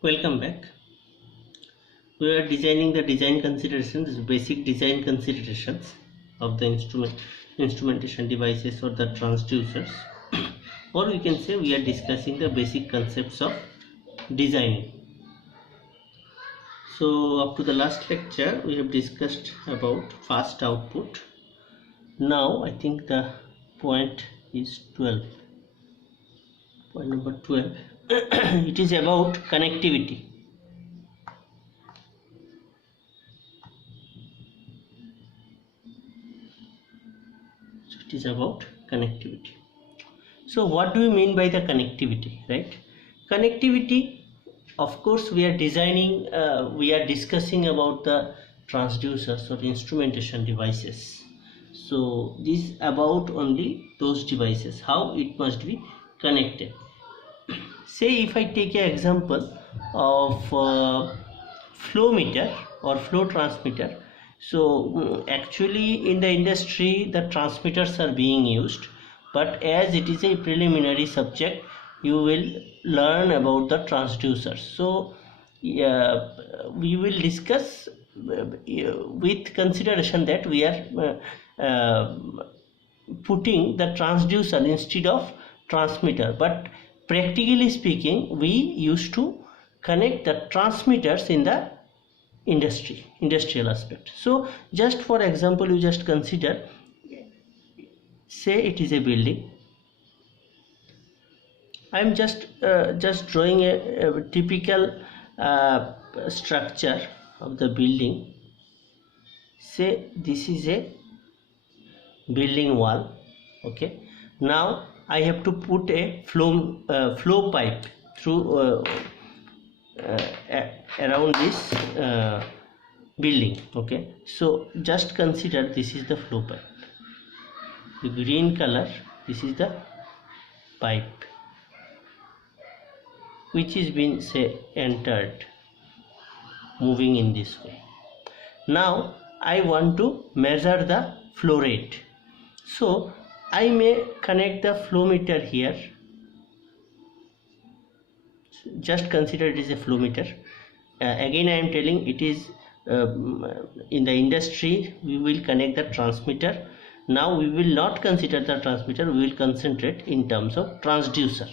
Welcome back. We are designing the design considerations, basic design considerations of the instrumentation devices or the transducers, or we can say we are discussing the basic concepts of designing. So up to the last lecture we have discussed about fast output. Now I think the point is 12. Point number 12. It is about connectivity. It is about connectivity. So what do we mean by the connectivity, right? Connectivity, of course, we are designing, we are discussing about the transducers or instrumentation devices. So this about only those devices, how it must be connected. Say if I take an example of flow meter or flow transmitter. So actually in the industry the transmitters are being used, but as it is a preliminary subject you will learn about the transducers. So we will discuss with consideration that we are putting the transducer instead of transmitter, but practically speaking we used to connect the transmitters in the industrial aspect. So just for example, you just consider, say it is a building. I am just drawing a typical structure of the building. Say this is a building wall. Okay, now I have to put a flow pipe through around this building. Okay, so just consider this is the flow pipe, the green color, this is the pipe which is been say entered, moving in this way. Now I want to measure the flow rate, so I may connect the flow meter here. Just consider it is a flow meter. Again I am telling, it is in the industry we will connect the transmitter. Now we will not consider the transmitter, we will concentrate in terms of transducer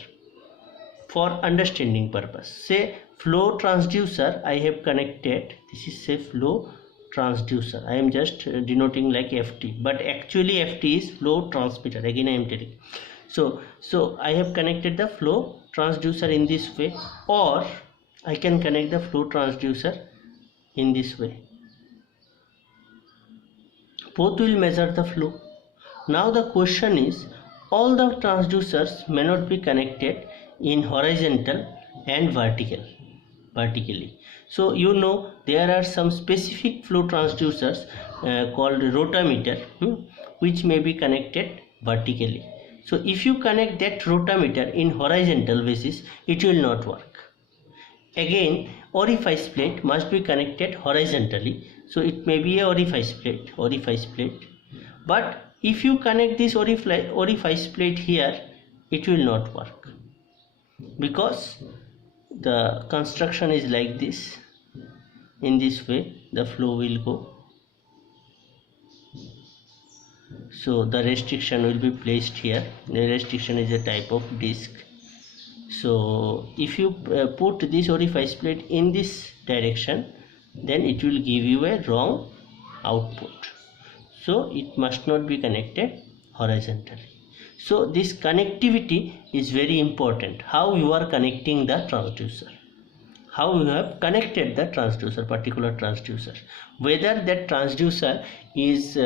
for understanding purpose. Say flow transducer I have connected, this is say flow transducer, I am just denoting like FT, but actually FT is flow transmitter. Again I am telling, so I have connected the flow transducer in this way, or I can connect the flow transducer in this way. Both will measure the flow. Now the question is, all the transducers may not be connected in horizontal and vertically. So you know there are some specific flow transducers called rotameter, which may be connected vertically. So if you connect that rotameter in horizontal basis, it will not work. Again, orifice plate must be connected horizontally, so it may be a orifice plate. But if you connect this orifice plate here, it will not work, because the construction is like this. In this way the flow will go, so the restriction will be placed here. The restriction is a type of disc. So if you put this orifice plate in this direction, then it will give you a wrong output. So it must not be connected horizontally. So this connectivity is very important. How you are connecting the transducer, how you have connected the transducer, particular transducer, whether that transducer is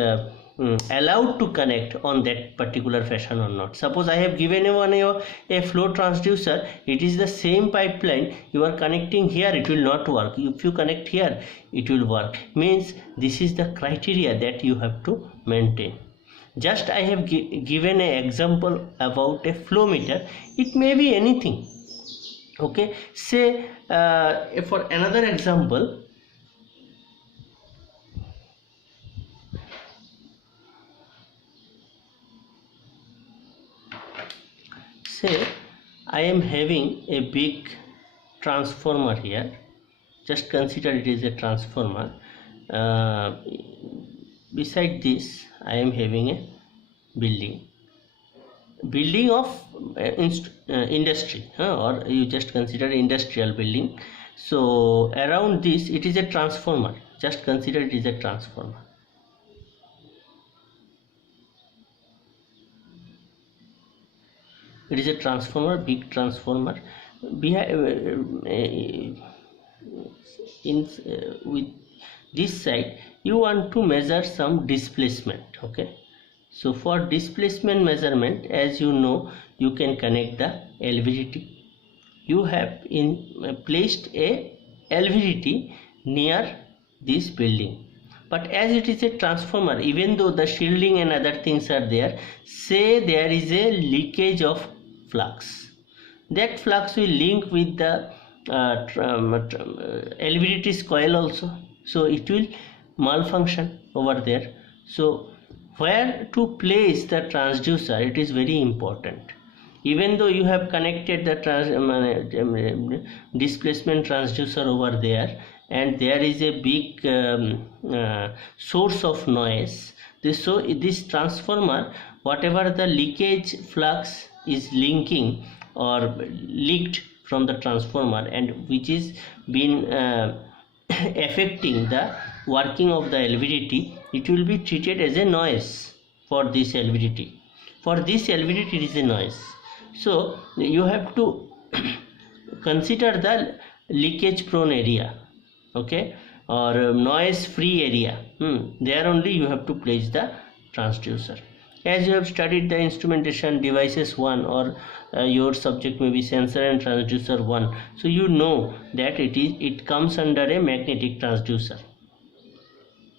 allowed to connect on that particular fashion or not. Suppose I have given a flow transducer, it is the same pipeline, you are connecting here, it will not work. If you connect here, it will work. Means this is the criteria that you have to maintain. Just I have given an example about a flow meter, it may be anything. Okay, say for another example, say I am having a big transformer here. Just consider it is a transformer. Beside this I am having a building of industry, or you just consider industrial building. So around this it is a transformer. Just consider it is a transformer. It is a transformer, big transformer. With this side you want to measure some displacement. Okay, so for displacement measurement, as you know, you can connect the LVDT. You have placed a LVDT near this building, but as it is a transformer, even though the shielding and other things are there, say there is a leakage of flux, that flux will link with the LVDT's coil also, so it will malfunction over there. So where to place the transducer, it is very important. Even though you have connected the displacement transducer over there, and there is a big source of noise, so this transformer, whatever the leakage flux is linking or leaked from the transformer, and which is been affecting the working of the LVDT, it will be treated as a noise for this LVDT. For this LVDT it is a noise. So you have to consider the leakage prone area, okay, or noise free area. There only you have to place the transducer. As you have studied the instrumentation devices 1, or your subject may be sensor and transducer 1, so you know that it comes under a magnetic transducer,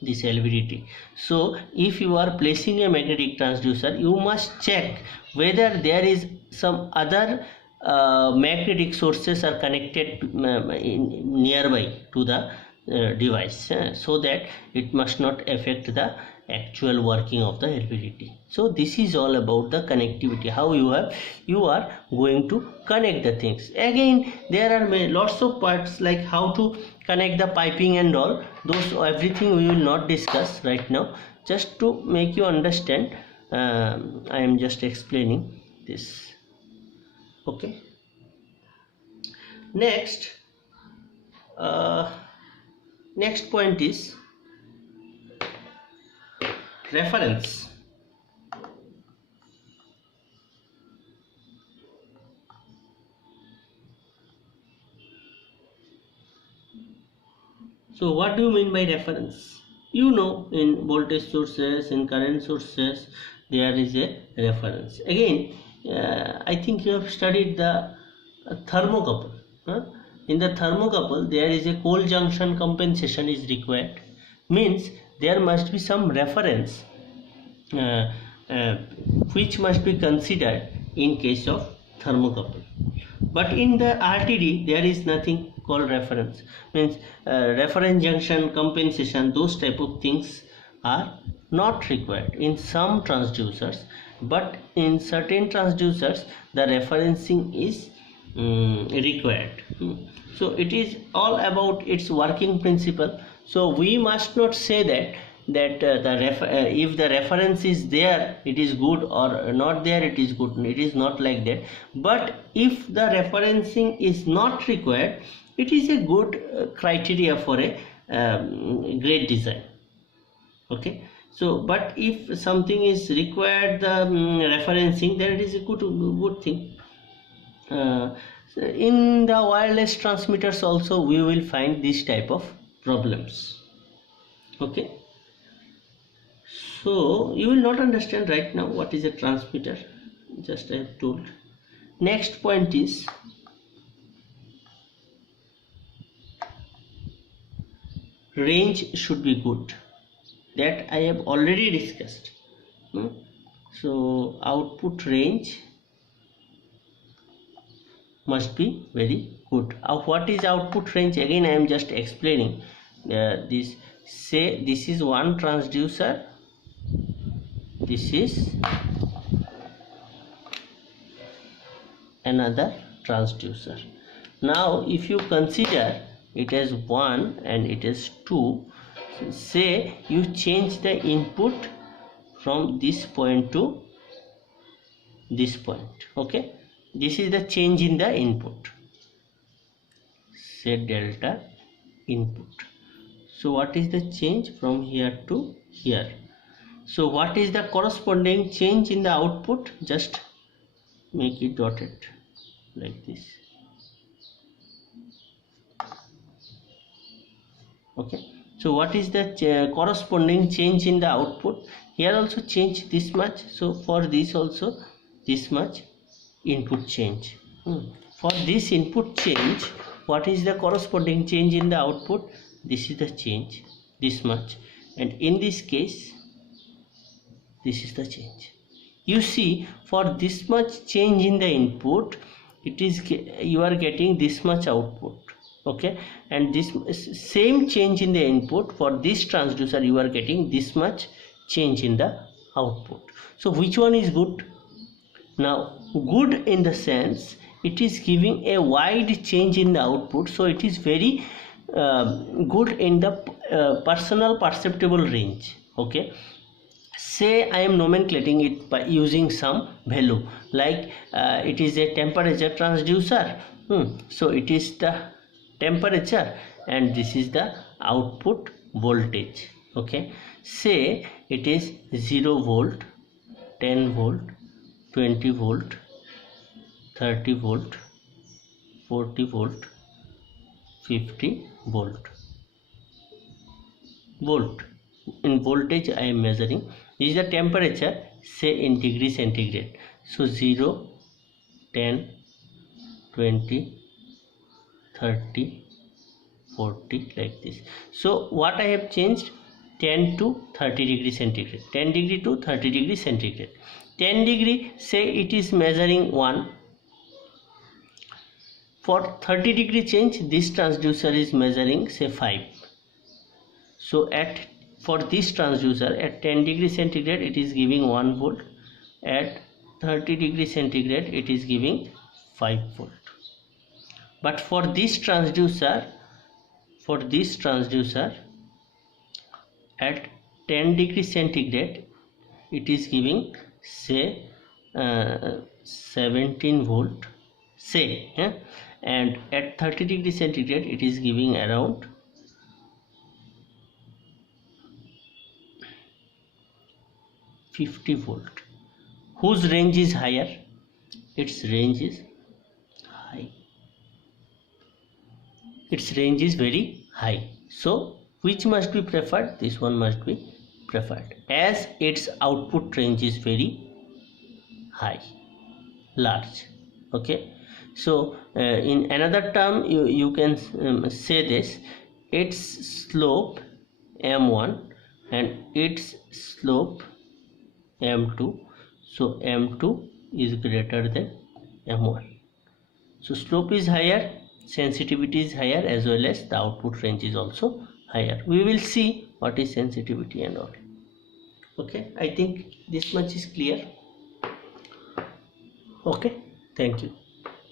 this LVDT. So if you are placing a magnetic transducer, you must check whether there is some other magnetic sources are connected nearby to the device, so that it must not affect the actual working of the LVDT. So this is all about the connectivity, how you are going to connect the things. Again, there are lots of parts like how to connect the piping and all. Those everything we will not discuss right now. Just to make you understand, I am just explaining this. Okay. Next point is reference. So what do you mean by reference? You know, in voltage sources, in current sources, there is a reference. Again, I think you have studied the thermocouple. In the thermocouple, there is a cold junction compensation is required. Means there must be some reference which must be considered in case of thermocouple. But in the RTD, there is nothing called reference. Means reference junction compensation, those type of things are not required in some transducers, but in certain transducers the referencing is required. So it is all about its working principle. So we must not say that if the reference is there it is good, or not there it is good. It is not like that. But if the referencing is not required, it is a good criteria for a great design. Okay. So but if something is required, the referencing, then it is a good thing. In the wireless transmitters also we will find this type of problems. Okay. So you will not understand right now what is a transmitter, just I have told. Next point is range should be good. That I have already discussed. So output range must be very good. What is output range? Again I am just explaining this. Say this is one transducer, this is another transducer. Now if you consider it as 1 and it is 2, say you change the input from this point to this point. Okay, this is the change in the input, say delta input. So what is the change from here to here? So what is the corresponding change in the output? Just make it dotted like this. Okay, so what is the corresponding change in the output? Here also change this much, so for this also this much input change. For this input change, what is the corresponding change in the output? This is the change, this much, and in this case this is the change. You see, for this much change in the input, it is you are getting this much output. Okay, and this same change in the input, for this transducer you are getting this much change in the output. So which one is good? Now good in the sense it is giving a wide change in the output, so it is very good in the personal perceptible range. Okay, say I am nomenclating it by using some value, like it is a temperature transducer. So it is the temperature and this is the output voltage. Okay, say it is 0 volt, 10 volt, 20 volt, 30 volt, 40 volt, 50 volt. In voltage I am measuring. This is the temperature, say in degree centigrade. So 0, 10, 20, 30, 40, like this. So what I have changed? 10 to 30 degree centigrade, 10 degree to 30 degree centigrade. 10 degree, say it is measuring 1. For 30 degree change, this transducer is measuring say 5. So for this transducer at 10 degree centigrade it is giving 1 volt, at 30 degree centigrade it is giving 5 volt. But for this transducer at 10 degree centigrade it is giving say 17 volt, say, and at 30 degree centigrade it is giving around 50 volt. Whose range is higher? Its range is high. Its range is very high. So which must be preferred? This one must be preferred, as its output range is very high, large. Okay, so in another term you can say this: its slope m1 and its slope m2. So m2 is greater than m1. So slope is higher, sensitivity is higher, as well as the output range is also higher. We will see what is sensitivity and all. Okay, I think this much is clear. Okay, thank you.